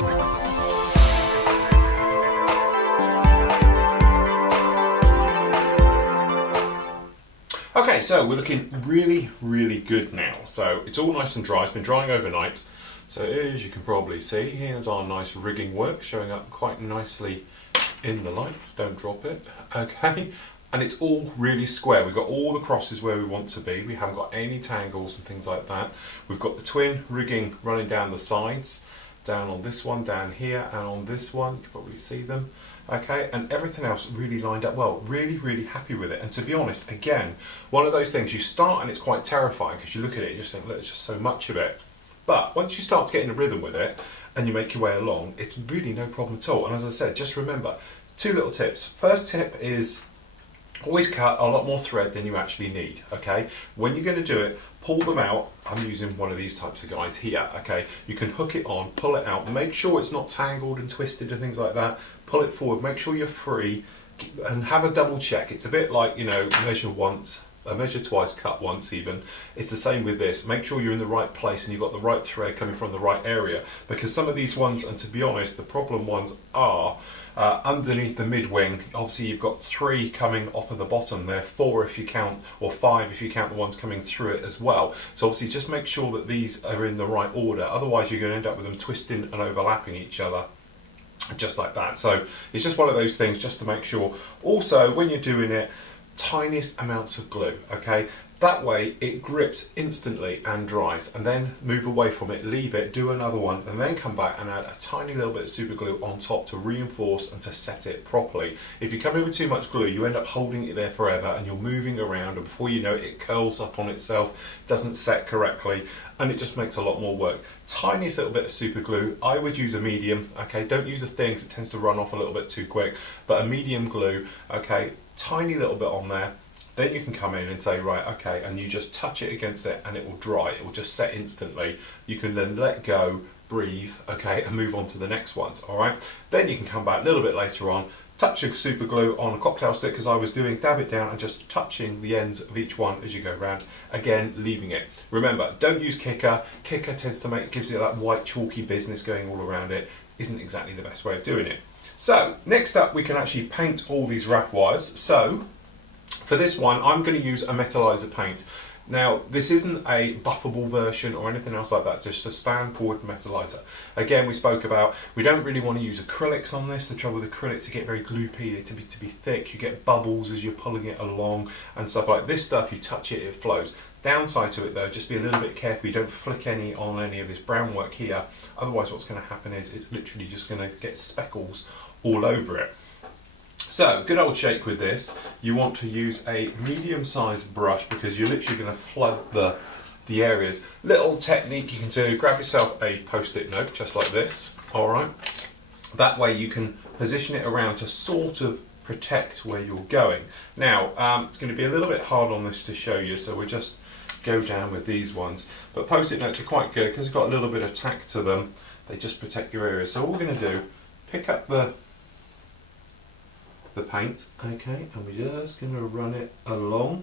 Okay, so we're looking really good now. So it's all nice and dry. It's been drying overnight. So as you can probably see, here's our nice rigging work showing up quite nicely in the lights. Don't drop it. Okay, and it's all really square. We've got all the crosses where we want to be. We haven't got any tangles and things like that. We've got the twin rigging running down the sides, down on this one, down here, and on this one. You can probably see them. Okay, and everything else really lined up well. Really happy with it. And to be honest, again, one of those things you start and it's quite terrifying because you look at it and you just think, look, it's just so much of it. But once you start to get in a rhythm with it and you make your way along, it's really no problem at all. And as I said, just remember, 2 little tips. First tip is always cut a lot more thread than you actually need, okay? When you're going to do it, pull them out. I'm using one of these types of guys here, okay? You can hook it on, pull it out, make sure it's not tangled and twisted and things like that. Pull it forward, make sure you're free, and have a double check. It's a bit like, you know, measure once, measure twice, cut once even. It's the same with this. Make sure you're in the right place and you've got the right thread coming from the right area, because some of these ones, and to be honest, the problem ones are underneath the mid-wing. Obviously you've got 3 coming off of the bottom there, 4 if you count, or 5 if you count the ones coming through it as well. So obviously just make sure that these are in the right order, otherwise you're going to end up with them twisting and overlapping each other just like that. So it's just one of those things just to make sure. Also, when you're doing it, tiniest amounts of glue, okay? That way it grips instantly and dries, and then move away from it, leave it, do another one, and then come back and add a tiny little bit of super glue on top to reinforce and to set it properly. If you come in with too much glue, you end up holding it there forever and you're moving around, and before you know it, it curls up on itself, doesn't set correctly, and it just makes a lot more work. Tiniest little bit of super glue. I would use a medium, okay? Don't use a thin because it tends to run off a little bit too quick, but a medium glue, okay? Tiny little bit on there. Then you can come in and say, right, okay, and you just touch it against it and it will dry. It will just set instantly. You can then let go, breathe, okay, and move on to the next ones, all right? Then you can come back a little bit later on, touch your super glue on a cocktail stick, as I was doing, dab it down and just touching the ends of each one as you go around. Again, leaving it. Remember, don't use Kicker. Kicker tends to gives it that white chalky business going all around it. Isn't exactly the best way of doing it. So, next up, we can actually paint all these wrap wires. So, for this one, I'm going to use a metallizer paint. Now, this isn't a buffable version or anything else like that, it's just a stand forward metallizer. Again, we spoke about, we don't really want to use acrylics on this. The trouble with acrylics, they get very gloopy, they tend to be thick, you get bubbles as you're pulling it along and stuff like this stuff. You touch it, it flows. Downside to it though, just be a little bit careful you don't flick any on any of this brown work here, otherwise what's going to happen is it's literally just going to get speckles all over it. So, good old shake with this. You want to use a medium-sized brush because you're literally going to flood the areas. Little technique you can do, grab yourself a post-it note just like this, alright? That way you can position it around to sort of protect where you're going. Now, it's going to be a little bit hard on this to show you, so we'll just go down with these ones. But post-it notes are quite good because they've got a little bit of tack to them. They just protect your area. So what we're going to do, pick up the paint, okay, and we're just going to run it along.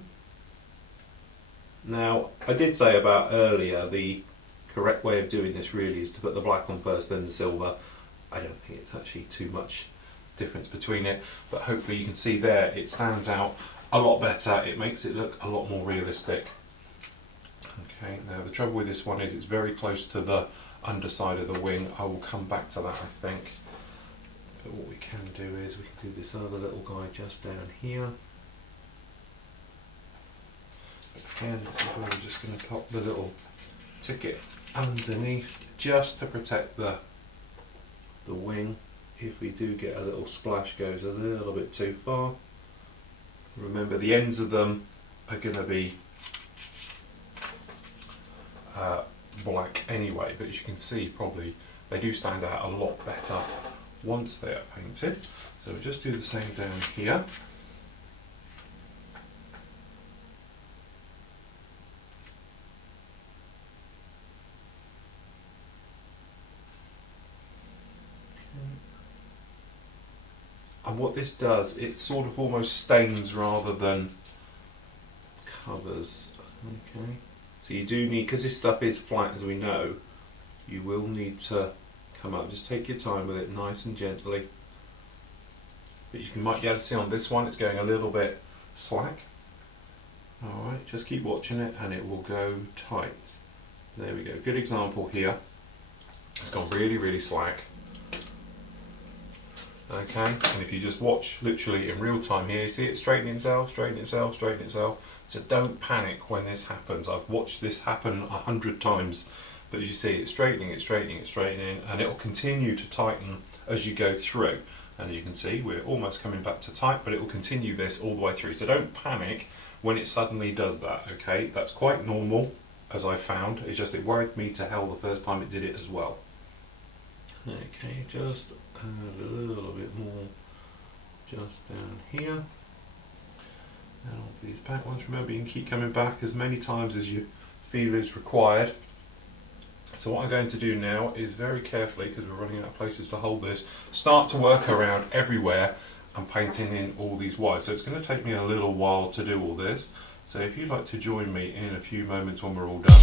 Now, I did say about earlier, the correct way of doing this really is to put the black on first, then the silver. I don't think it's actually too much difference between it, but hopefully you can see there it stands out a lot better. It makes it look a lot more realistic. Okay, now the trouble with this one is it's very close to the underside of the wing. I will come back to that, I think. But what we can do is we can do this other little guy just down here. Again, this is where we're just going to pop the little ticket underneath just to protect the wing. If we do get a little splash goes a little bit too far. Remember, the ends of them are going to be black anyway, but as you can see, probably they do stand out a lot better once they are painted. So we'll just do the same down here. And what this does, it sort of almost stains rather than covers. Okay, so you do need, because this stuff is flat as we know, you will need to come up. Just take your time with it, nice and gently. But you might be able to see on this one it's going a little bit slack. Alright, just keep watching it and it will go tight. There we go, good example here. It's gone really, really slack. Okay, and if you just watch literally in real time here, you see it straightening itself, straightening itself, straightening itself. So don't panic when this happens. I've watched this happen 100 times, but as you see, it's straightening, it's straightening, it's straightening, and it will continue to tighten as you go through. And as you can see, we're almost coming back to tight, but it will continue this all the way through. So don't panic when it suddenly does that, okay? That's quite normal, as I found. It's just it worried me to hell the first time it did it as well. Okay, just add a little bit more just down here. And all these back ones, remember you can keep coming back as many times as you feel is required. So what I'm going to do now is very carefully, because we're running out of places to hold this, start to work around everywhere and painting in all these whites. So it's going to take me a little while to do all this. So if you'd like to join me in a few moments when we're all done.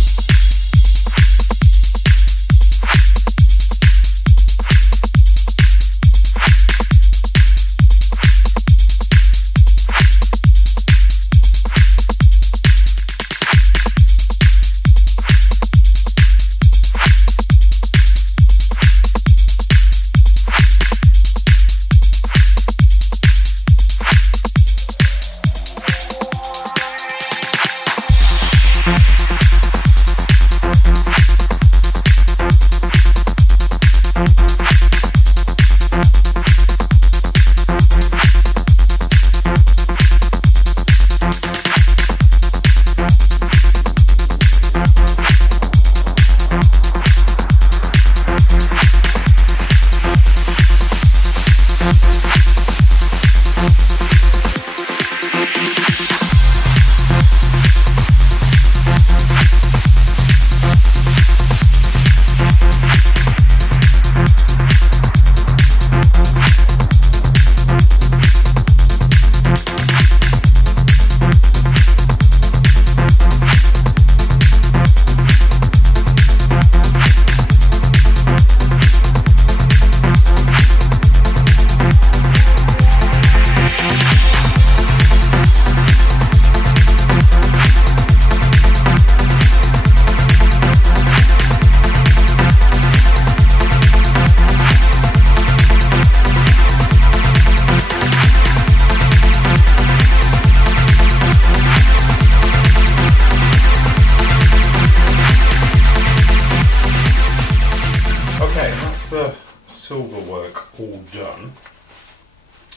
Silver work all done.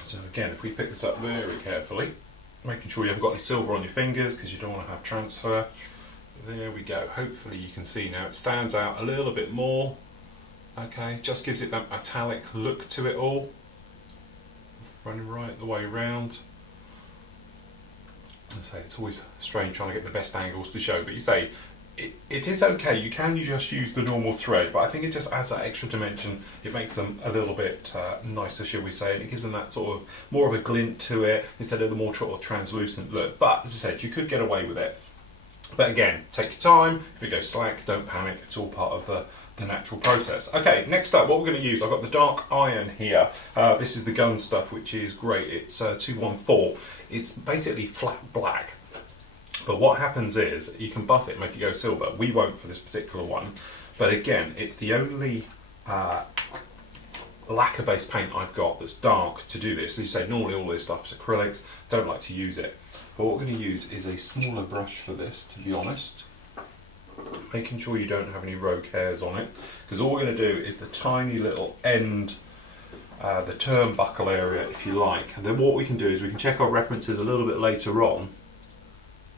So again, if we pick this up very carefully, making sure you haven't got any silver on your fingers because you don't want to have transfer. There we go. Hopefully you can see now it stands out a little bit more. Okay, just gives it that metallic look to it all. Running right the way around. I say it's always strange trying to get the best angles to show, but you say it is okay. You can just use the normal thread, but I think it just adds that extra dimension. It makes them a little bit nicer, shall we say, and it gives them that sort of more of a glint to it instead of the more sort of translucent look. But as I said, you could get away with it. But again, take your time. If it goes slack, don't panic. It's all part of the natural process. Okay, next up, what we're going to use, I've got the dark iron here. This is the gun stuff, which is great. It's 214. It's basically flat black. But what happens is, you can buff it and make it go silver. We won't for this particular one. But again, it's the only lacquer-based paint I've got that's dark to do this. As you say, normally all this stuff is acrylics. Don't like to use it. But what we're going to use is a smaller brush for this, to be honest. Making sure you don't have any rogue hairs on it. Because all we're going to do is the tiny little end, the turnbuckle area, if you like. And then what we can do is we can check our references a little bit later on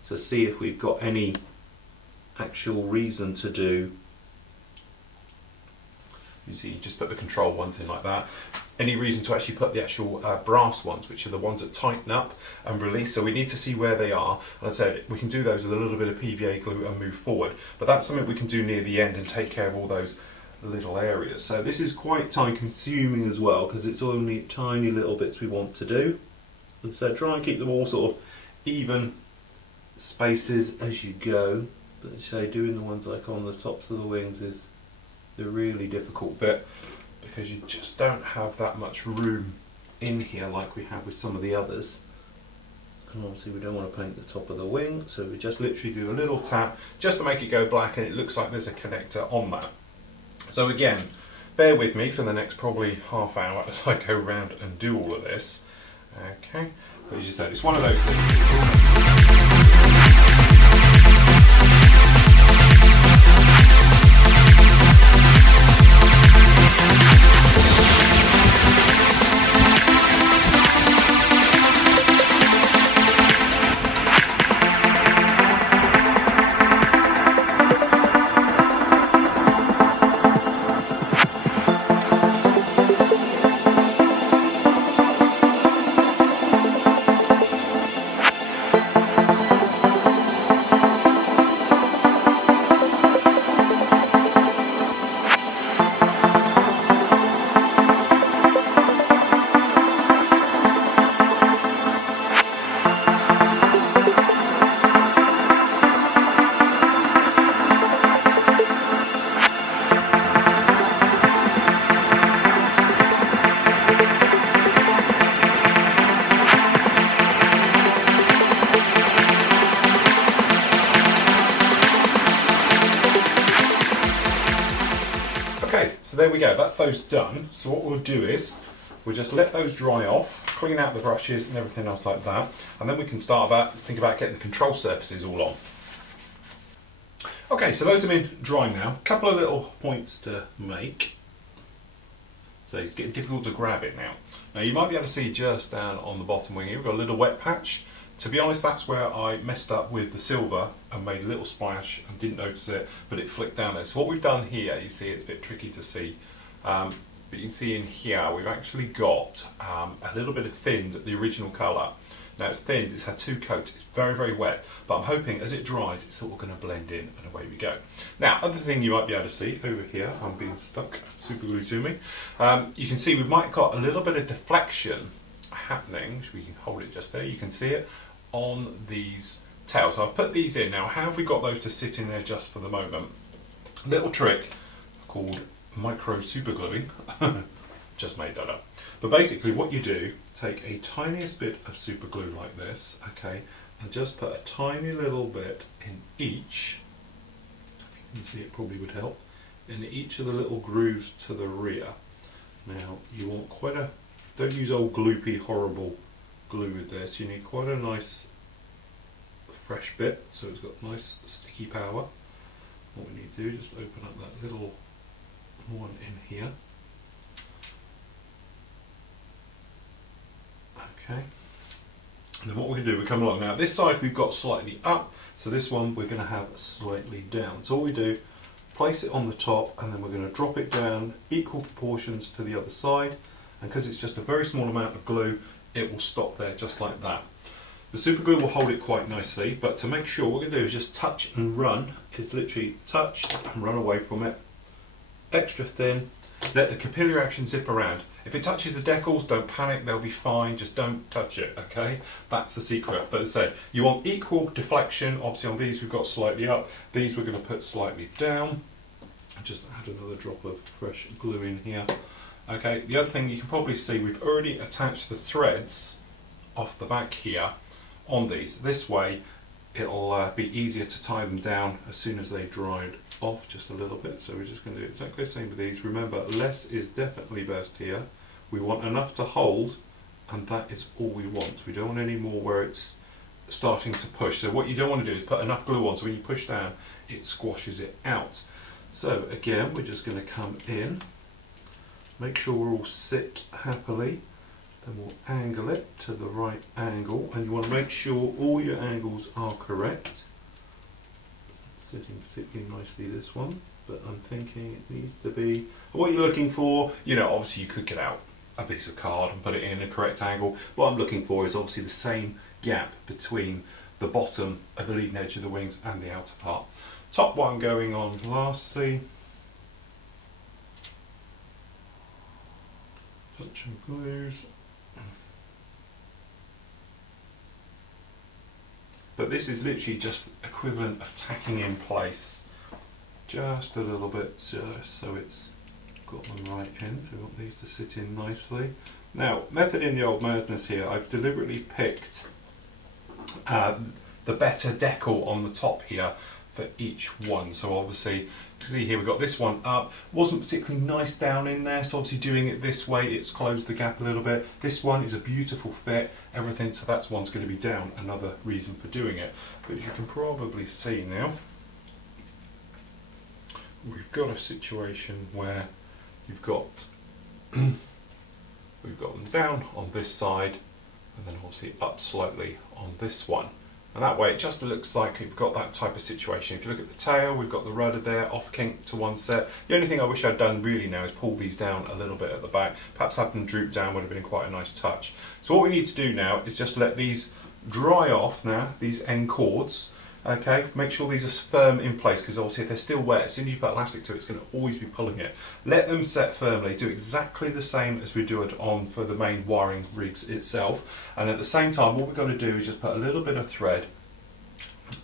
to see if we've got any actual reason to do. You see, you just put the control ones in like that. Any reason to actually put the actual brass ones, which are the ones that tighten up and release. So we need to see where they are. And I said we can do those with a little bit of PVA glue and move forward. But that's something we can do near the end and take care of all those little areas. So this is quite time consuming as well, because it's only tiny little bits we want to do. And so try and keep them all sort of even spaces as you go. But say doing the ones like on the tops of the wings is the really difficult bit, because you just don't have that much room in here like we have with some of the others. And obviously we don't want to paint the top of the wing, so we just literally do a little tap just to make it go black, and it looks like there's a connector on that. So again, bear with me for the next probably half hour as I go around and do all of this. Okay, but as you said, it's one of those things. Okay, so there we go, that's those done. So what we'll do is, we'll just let those dry off, clean out the brushes and everything else like that, and then we can think about getting the control surfaces all on. Okay, so those have been drying now. A couple of little points to make. So it's getting difficult to grab it now. Now you might be able to see just down on the bottom wing here, we've got a little wet patch. To be honest, that's where I messed up with the silver and made a little splash and didn't notice it, but it flicked down there. So what we've done here, you see it's a bit tricky to see, but you can see in here we've actually got a little bit of thinned the original colour. Now it's thinned, it's had two coats, it's very, very wet, but I'm hoping as it dries it's all going to blend in and away we go. Now, other thing you might be able to see over here, I'm being stuck, super glue to me, you can see we might have got a little bit of deflection happening. We can hold it just there, you can see it on these tails. So I've put these in. Now how have we got those to sit in there just for the moment? Little trick called micro super gluing. Just made that up. But basically what you do, take a tiniest bit of super glue like this, okay, and just put a tiny little bit in each, if you can see it probably would help, in each of the little grooves to the rear. Now you want quite a, don't use old gloopy horrible glue with this, you need quite a nice fresh bit so it's got nice sticky power. What we need to do is just open up that little one in here. Okay, and then what we're going to do, we come along. Now this side we've got slightly up, so this one we're going to have slightly down. So all we do, place it on the top and then we're going to drop it down equal proportions to the other side, and because it's just a very small amount of glue, it will stop there just like that. The super glue will hold it quite nicely, but to make sure, what we're going to do is just touch and run. It's literally touch and run away from it. Extra thin, let the capillary action zip around. If it touches the decals, don't panic, they'll be fine, just don't touch it, okay? That's the secret. But as I said, you want equal deflection. Obviously on these we've got slightly up, these we're going to put slightly down. Just add another drop of fresh glue in here. Okay, the other thing you can probably see, we've already attached the threads off the back here on these. This way it'll be easier to tie them down as soon as they dried off just a little bit. So we're just going to do exactly the same with these. Remember, less is definitely best here. We want enough to hold, and that is all we want. We don't want any more where it's starting to push. So what you don't want to do is put enough glue on so when you push down it squashes it out. So again, we're just going to come in, make sure we're all sit happily, then we'll angle it to the right angle, and you want to make sure all your angles are correct. It's not sitting particularly nicely, this one, but I'm thinking it needs to be what you're looking for. You know, obviously you could get out a piece of card and put it in a correct angle. What I'm looking for is obviously the same gap between the bottom of the leading edge of the wings and the outer part. Top one going on lastly. Touch and glues. But this is literally just equivalent of tacking in place just a little bit so it's got the right end. So we want these to sit in nicely. Now, method in the old madness here, I've deliberately picked the better decal on the top here for each one. So obviously, you can see here we've got this one up. Wasn't particularly nice down in there, so obviously doing it this way, it's closed the gap a little bit. This one is a beautiful fit, everything, so that's one's going to be down, another reason for doing it. But as you can probably see now, we've got a situation where you've got we've got them down on this side and then obviously up slightly on this one, and that way it just looks like we've got that type of situation. If you look at the tail, we've got the rudder there off kink to one set. The only thing I wish I'd done really now is pull these down a little bit at the back. Perhaps have them droop down would have been quite a nice touch. So what we need to do now is just let these dry off now, these end cords. Okay, make sure these are firm in place, because obviously if they're still wet, as soon as you put elastic to it, it's going to always be pulling it. Let them set firmly. Do exactly the same as we do it on for the main wiring rigs itself. And at the same time, what we've got to do is just put a little bit of thread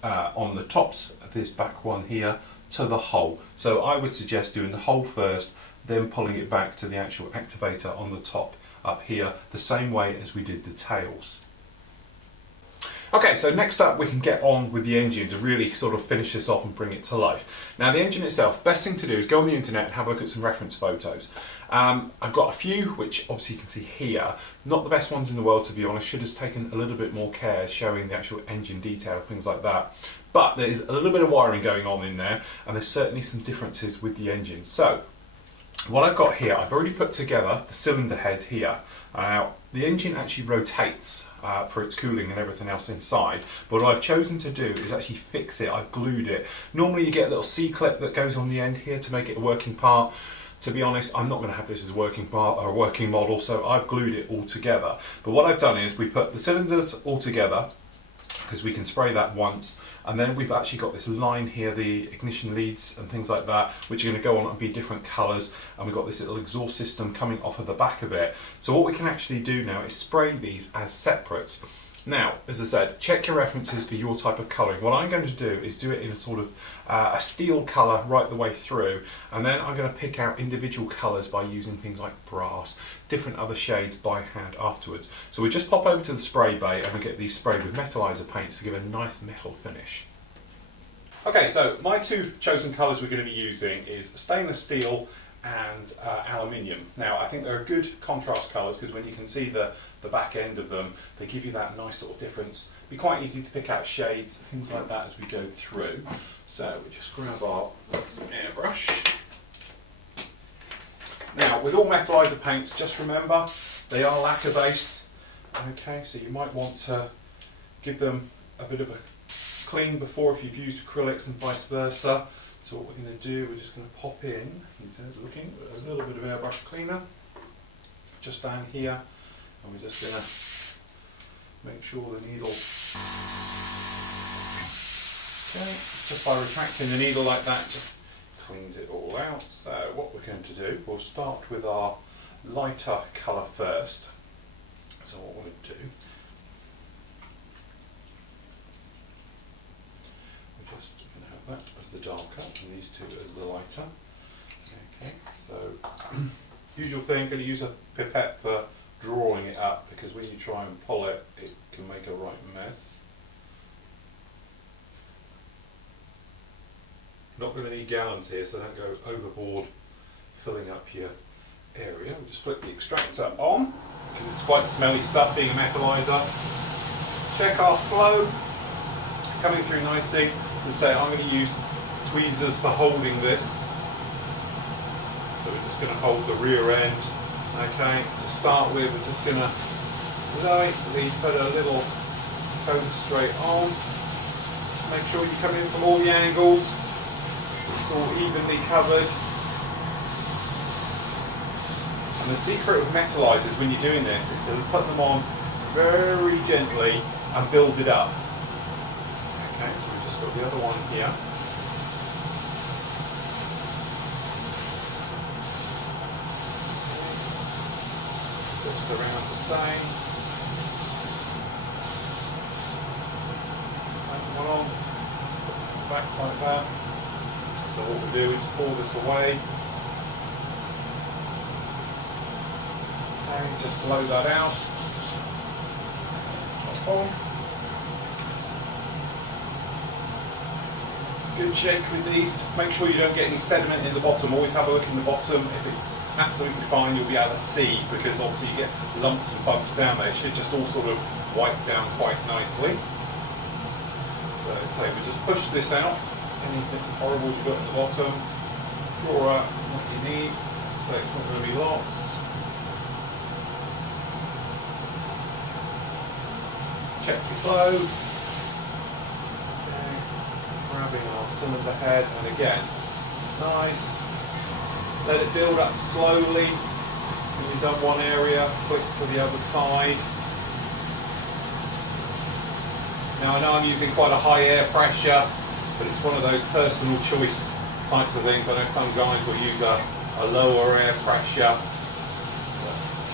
on the tops of this back one here to the hole. So I would suggest doing the hole first, then pulling it back to the actual activator on the top up here, the same way as we did the tails. Okay, so next up we can get on with the engine to really sort of finish this off and bring it to life. Now the engine itself, best thing to do is go on the internet and have a look at some reference photos. I've got a few which obviously you can see here, not the best ones in the world to be honest, should have taken a little bit more care showing the actual engine detail, things like that. But there's a little bit of wiring going on in there, and there's certainly some differences with the engine. So what I've got here, I've already put together the cylinder head here. Now, the engine actually rotates for its cooling and everything else inside, but what I've chosen to do is actually fix it. I've glued it. Normally you get a little C-clip that goes on the end here to make it a working part. To be honest, I'm not going to have this as a working part or a working model, so I've glued it all together. But what I've done is we've put the cylinders all together, because we can spray that once, and then we've actually got this line here, the ignition leads and things like that, which are going to go on and be different colours, and we've got this little exhaust system coming off of the back of it. So what we can actually do now is spray these as separates. Now, as I said, check your references for your type of colouring. What I'm going to do is do it in a sort of a steel colour right the way through, and then I'm going to pick out individual colours by using things like brass, different other shades by hand afterwards. So we just pop over to the spray bay and we get these sprayed with metallizer paints to give a nice metal finish. Okay, so my two chosen colours we're going to be using is stainless steel and aluminium. Now I think they're good contrast colours, because when you can see the back end of them, they give you that nice sort of difference. Be quite easy to pick out shades, things like that as we go through. So we just grab our airbrush. Now with all metallizer paints, just remember they are lacquer based. Okay, so you might want to give them a bit of a clean before if you've used acrylics and vice versa. So what we're going to do, we're just going to pop in, instead of looking, a little bit of airbrush cleaner just down here, and we're just going to make sure the needle, okay, just by retracting the needle like that, just cleans it all out. So what we're going to do, we'll start with our lighter colour first. So what we'll do, we're just going to have that as the darker and these two as the lighter. Okay, so usual thing, going to use a pipette for drawing it up, because when you try and pull it, it can make a right mess. Not going to need gallons here, so don't go overboard filling up your area. We'll just flip the extractor on, because it's quite smelly stuff being a metallizer. Check our flow, coming through nicely. As I say, I'm going to use tweezers for holding this. So we're just going to hold the rear end. Okay, to start with, we're just going to lightly put a little cone straight on. Make sure you come in from all the angles. It's all evenly covered. And the secret of metallizers when you're doing this is to put them on very gently and build it up. Okay, so we've just got the other one here. Just around the same. One on, back like that. So what we're do is pour this away. And just blow that out. Top on. Good shake with these. Make sure you don't get any sediment in the bottom. Always have a look in the bottom. If it's absolutely fine, you'll be able to see, because obviously you get lumps and bumps down there. It should just all sort of wipe down quite nicely. So as I say, we just push this out. Anything horrible you've got at the bottom, draw out what you need, so it's not going to be lots. Check your flow. Okay. Grabbing our cylinder head, and again, nice. Let it build up slowly. When you've done one area, flick to the other side. Now I know I'm using quite a high air pressure, but it's one of those personal choice types of things. I know some guys will use a lower air pressure.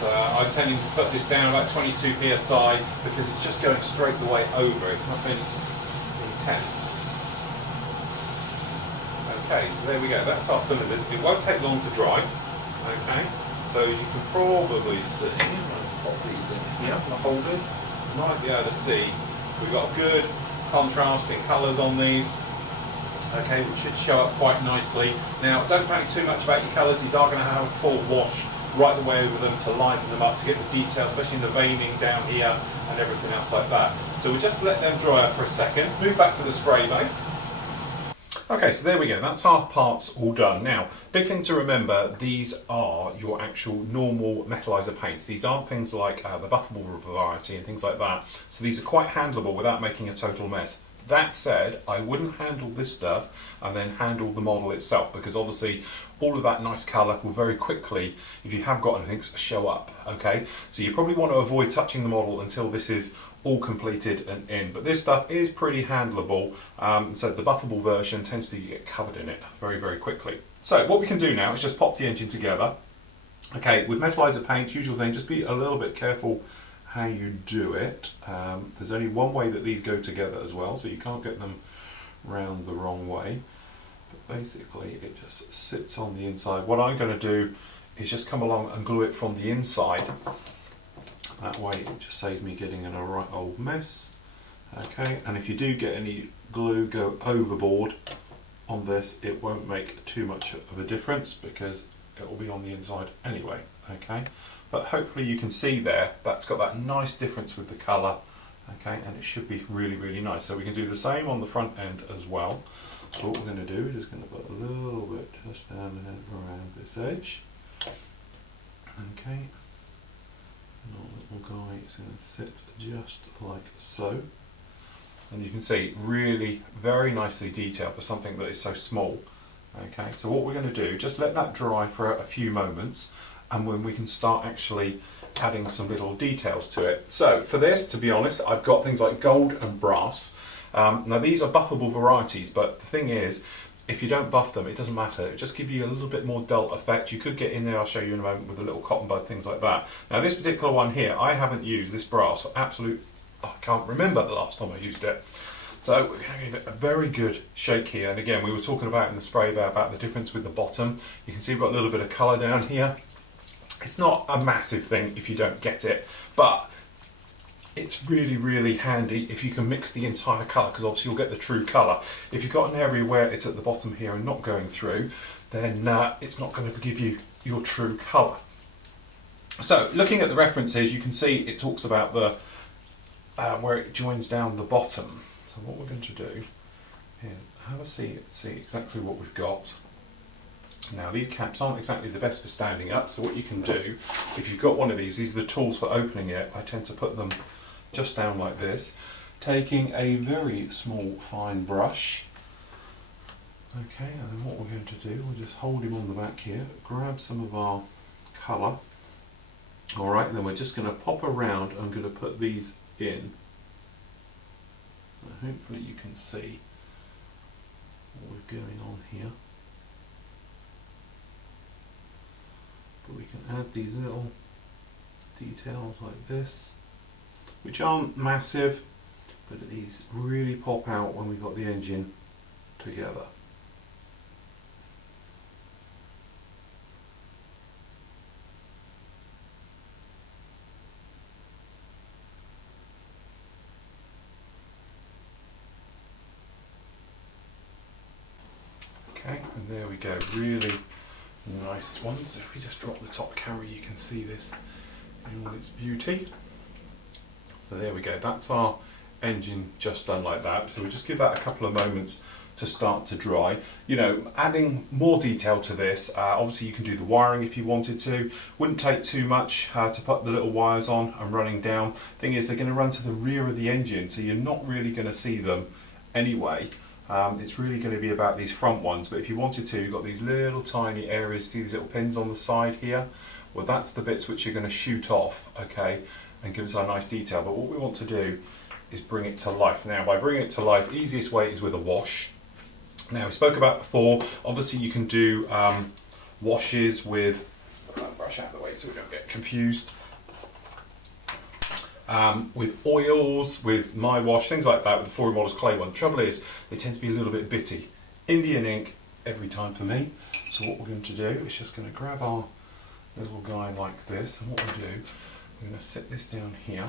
I'm tending to put this down about 22 psi because it's just going straight the way over. It's nothing intense. Okay, so there we go. That's our cylinders. It won't take long to dry. Okay, so as you can probably see, I'm going to pop these in here, the holders. You might be able to see we've got good contrasting colours on these. Okay, which should show up quite nicely. Now, don't panic too much about your colours. These are going to have a full wash right the way over them to liven them up, to get the detail, especially in the veining down here and everything else like that. So we'll just let them dry up for a second. Move back to the spray bay. Okay, so there we go. That's our parts all done. Now, big thing to remember, these are your actual normal metallizer paints. These aren't things like the buffable variety and things like that. So these are quite handleable without making a total mess. That said, I wouldn't handle this stuff and then handle the model itself, because obviously all of that nice colour will very quickly, if you have got anything, show up, okay? So you probably want to avoid touching the model until this is all completed and in. But this stuff is pretty handleable, so the buffable version tends to get covered in it very, very quickly. So what we can do now is just pop the engine together. Okay, with metallizer paint, usual thing, just be a little bit careful how you do it. There's only one way that these go together as well, so you can't get them round the wrong way. But basically it just sits on the inside. What I'm going to do is just come along and glue it from the inside. That way it just saves me getting in a right old mess. Okay, and if you do get any glue go overboard on this, it won't make too much of a difference because it will be on the inside anyway. Okay, but hopefully you can see there that's got that nice difference with the colour. Okay, and it should be really, really nice. So we can do the same on the front end as well. So what we're going to do is just going to put a little bit just down there around this edge. Okay, and our little guy is going to sit just like so. And you can see really very nicely detailed for something that is so small. Okay, so what we're going to do, just let that dry for a few moments, and when we can start actually adding some little details to it. So for this, to be honest, I've got things like gold and brass. Now these are buffable varieties, but the thing is, if you don't buff them, it doesn't matter. It just gives you a little bit more dull effect. You could get in there, I'll show you in a moment, with a little cotton bud, things like that. Now this particular one here, I haven't used this brass. I can't remember the last time I used it. So we're going to give it a very good shake here. And again, we were talking about in the spray bar about the difference with the bottom. You can see we've got a little bit of colour down here. It's not a massive thing if you don't get it, but it's really, really handy if you can mix the entire colour, because obviously you'll get the true colour. If you've got an area where it's at the bottom here and not going through, then it's not going to give you your true colour. So looking at the references, you can see it talks about the where it joins down the bottom. So what we're going to do is have a see exactly what we've got. Now these caps aren't exactly the best for standing up, so what you can do, if you've got one of these are the tools for opening it. I tend to put them just down like this, taking a very small fine brush. Okay, and then what we're going to do, we'll just hold him on the back here, grab some of our colour. Alright, and then we're just going to pop around. I'm going to put these in. So hopefully you can see what we're going on here. But we can add these little details like this, which aren't massive, but these really pop out when we've got the engine together. there we go, really nice ones. If we just drop the top camera, you can see this in all its beauty. So there we go, that's our engine just done like that. So we'll just give that a couple of moments to start to dry. You know, adding more detail to this, obviously you can do the wiring if you wanted to. Wouldn't take too much to put the little wires on and running down. Thing is, they're going to run to the rear of the engine, so you're not really going to see them anyway. It's really going to be about these front ones, but if you wanted to, you've got these little tiny areas, see these little pins on the side here? Well, that's the bits which you're going to shoot off, okay, and give us our nice detail. But what we want to do is bring it to life. Now, by bringing it to life, the easiest way is with a wash. Now, we spoke about before, obviously you can do washes with, brush out of the way so we don't get confused, with oils, with my wash, things like that, with the Flooring Models clay one. The trouble is, they tend to be a little bit bitty. Indian ink, every time for me. So what we're going to do is just going to grab our little guy like this, and what we'll do, we're going to set this down here.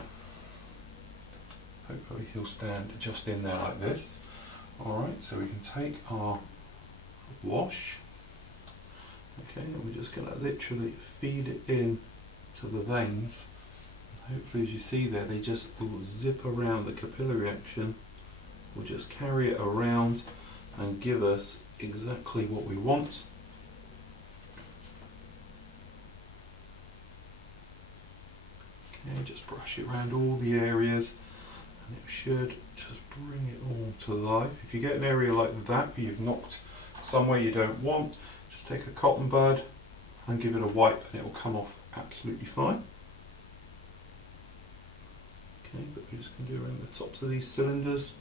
Hopefully he'll stand just in there like this. Alright, so we can take our wash, okay, and we're just going to literally feed it in to the veins. Hopefully, as you see there, they just will zip around the capillary action. We'll just carry it around and give us exactly what we want. Okay, just brush it around all the areas, and it should just bring it all to life. If you get an area like that where you've knocked somewhere you don't want, just take a cotton bud and give it a wipe, and it will come off absolutely fine. Okay, but we're just going to do around the tops of these cylinders.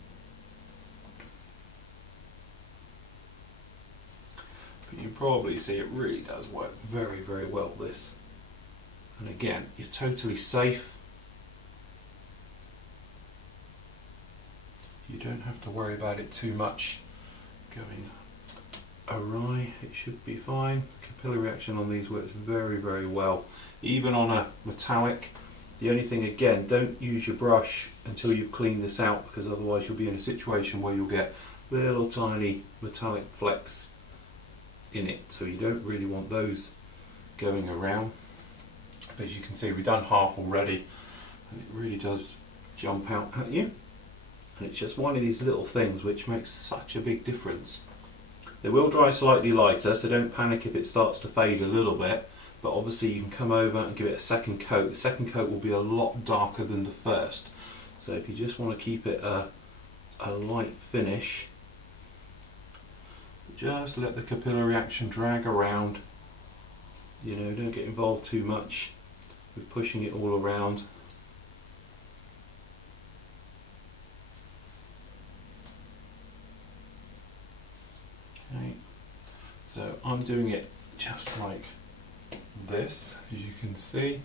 But you can probably see it really does work very, very well, this. And again, you're totally safe. You don't have to worry about it too much going awry. It should be fine. Capillary action on these works very, very well. Even on a metallic. The only thing, again, don't use your brush until you've cleaned this out, because otherwise you'll be in a situation where you'll get little tiny metallic flecks in it. So you don't really want those going around. But as you can see, we've done half already, and it really does jump out at you. And it's just one of these little things which makes such a big difference. They will dry slightly lighter, so don't panic if it starts to fade a little bit. But obviously you can come over and give it a second coat. The second coat will be a lot darker than the first. So if you just want to keep it a light finish, just let the capillary action drag around. You know, don't get involved too much with pushing it all around. Okay, so I'm doing it just like this, as you can see.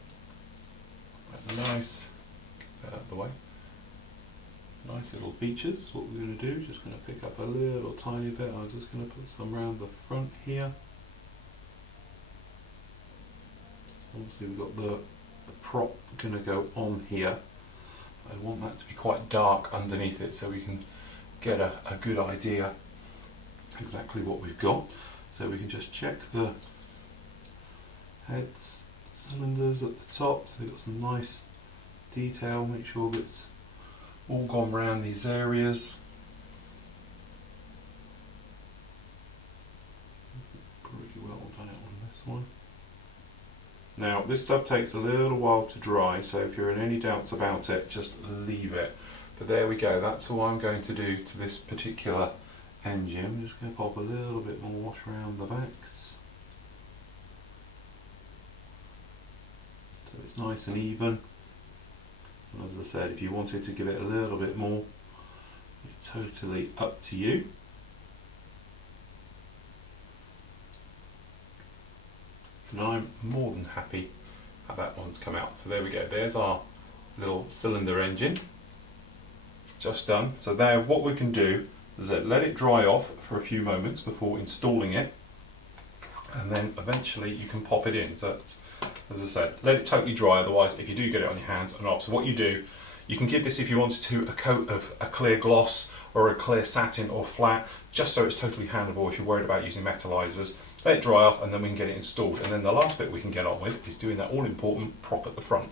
Nice, get that out of the way. Nice little features. What we're going to do is just going to pick up a little tiny bit. I'm just going to put some around the front here. Obviously we've got the prop going to go on here. I want that to be quite dark underneath it so we can get a good idea exactly what we've got. So we can just check the heads, cylinders at the top, so they've got some nice detail. Make sure it's all gone around these areas. Pretty well done it on this one. Now this stuff takes a little while to dry, so if you're in any doubts about it, just leave it. But there we go, that's all I'm going to do to this particular engine. I'm just going to pop a little bit more wash around the backs, so it's nice and even. And as I said, if you wanted to give it a little bit more, it's totally up to you. And I'm more than happy how that one's come out. So there we go, there's our little cylinder engine, just done. So there, what we can do is let it dry off for a few moments before installing it, and then eventually you can pop it in. So as I said, let it totally dry, otherwise if you do get it on your hands and off, so what you do, You can give this, if you wanted to, a coat of a clear gloss or a clear satin or flat, just so it's totally handleable if you're worried about using metallizers. Let it dry off and then we can get it installed. And then the last bit we can get on with is doing that all important prop at the front.